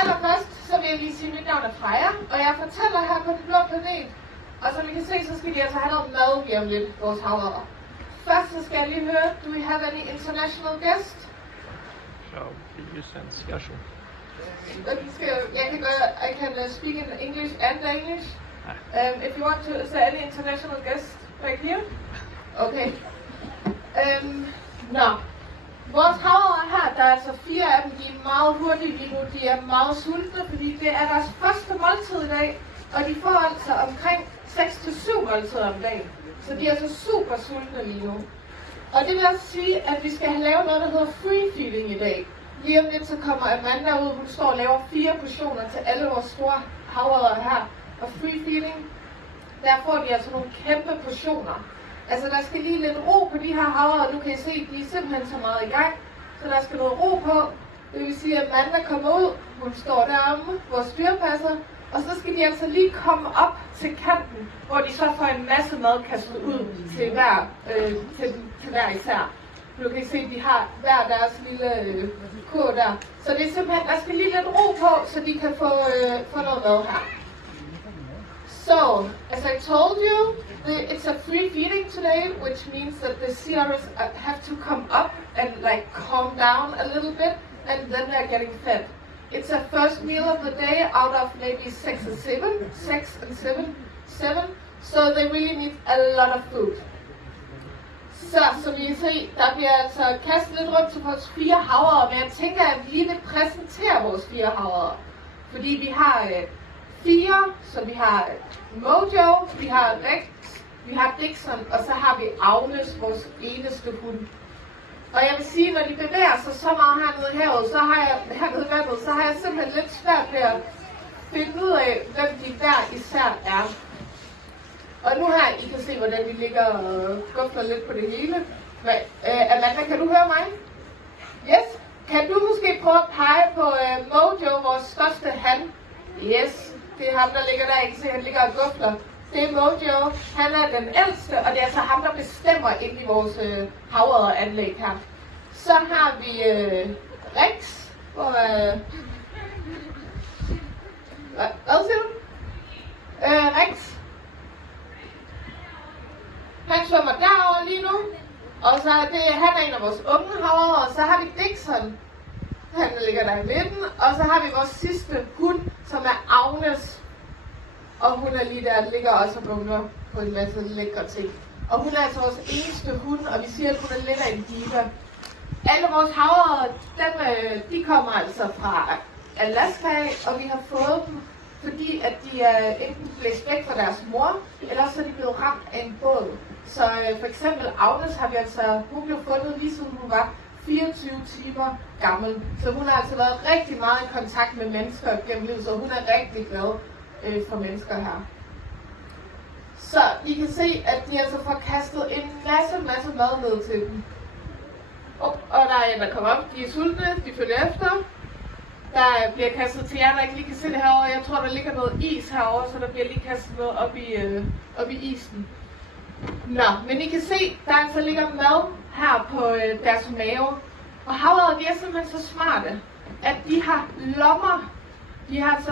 allerførst, så vil jeg lige sige, at mit navn er Freja, og jeg fortæller her på Den Blå Planet. Og som I kan se, så skal de altså have noget mad lige om lidt, vores havredder. Først så skal jeg lige høre, do we have any international guest? So, you send special. I can speak in English and Danish. If you want to, is there any international guest back here? Okay. Vores havredder her, der er altså 4 af dem, de er meget hurtige lige nu. De er meget sultne, fordi det er deres første måltid i dag. Og de får altså omkring 6-7 måltider om dagen. Så de er altså super sultne lige nu. Og det vil også sige, at vi skal lave noget, der hedder free feeding i dag. Lige om lidt så kommer Amanda ud, hun står og laver 4 portioner til alle vores store havredder her. Og free feeding, der får de altså nogle kæmpe portioner. Altså der skal lige lidt ro på de her havredder. Nu kan I se, de er simpelthen så meget i gang. Så der skal noget ro på. Det vil sige, at Amanda kommer ud, hun står deromme, vores styrepasser. Og så skal de altså lige komme op til kanten, hvor de så får en masse mad kastet ud til hver især. Nu kan I se, at de har hver deres lille kur der. Så det er simpelthen, der skal lige lidt ro på, så de kan få noget mad her. So, as I told you, it's a free feeding today, which means that the sea otters have to come up and like calm down a little bit, and then they're getting fed. It's a first meal of the day out of maybe 6 and 7, so they really need a lot of food. Så som I kan se, der bliver altså kastet lidt rundt til vores 4 havredder, men jeg tænker, at vi lige vil præsentere vores 4 havredder. Fordi vi har 4, så vi har Mojo, vi har Rex, vi har Dixon, og så har vi Agnes, vores eneste hund. Og jeg vil sige, når de bevæger sig så meget hernede i havet, så har jeg simpelthen lidt svært ved at finde ud af, hvem de hver især er. Og nu her, I kan se, hvordan de ligger og gufler lidt på det hele. Amanda, kan du høre mig? Yes. Kan du måske prøve at pege på Mojo, vores største han? Yes, det er ham, der ligger der. I kan se, han ligger og gufler. Det er Mojo. Han er den ældste, og det er altså ham, der bestemmer inde i vores havredderanlæg her. Så har vi Rex. Hvad siger du? Rex. Han svømmer derovre lige nu. Og så han er en af vores unge havredder. Og så har vi Dixon. Han ligger der i midten. Og så har vi vores sidste hund, som er Agnes. Og hun er lige der, ligger også og bumler på en masse lækre ting. Og hun er altså vores eneste hund, og vi siger, at hun er lidt af en diva. Alle vores havredder, de kommer altså fra Alaska, og vi har fået dem, fordi at de er enten blæst væk fra deres mor, eller så er de blevet ramt af en båd. Så for eksempel Agnes har vi altså, hun blev fundet lige siden hun var 24 timer gammel. Så hun har altså været rigtig meget i kontakt med mennesker gennem livet, så hun er rigtig glad for mennesker her. Så I kan se, at de altså får kastet en masse mad ned til dem. Og der er en, der kommer op. De er sultne, de følger efter. Der bliver kastet til jer, der ikke lige kan se det herovre. Jeg tror, der ligger noget is herovre, så der bliver lige kastet noget op i isen. Nå, men I kan se, der altså ligger mad her på deres mave. Og havredder, de er simpelthen så smarte, at de har lommer. De har altså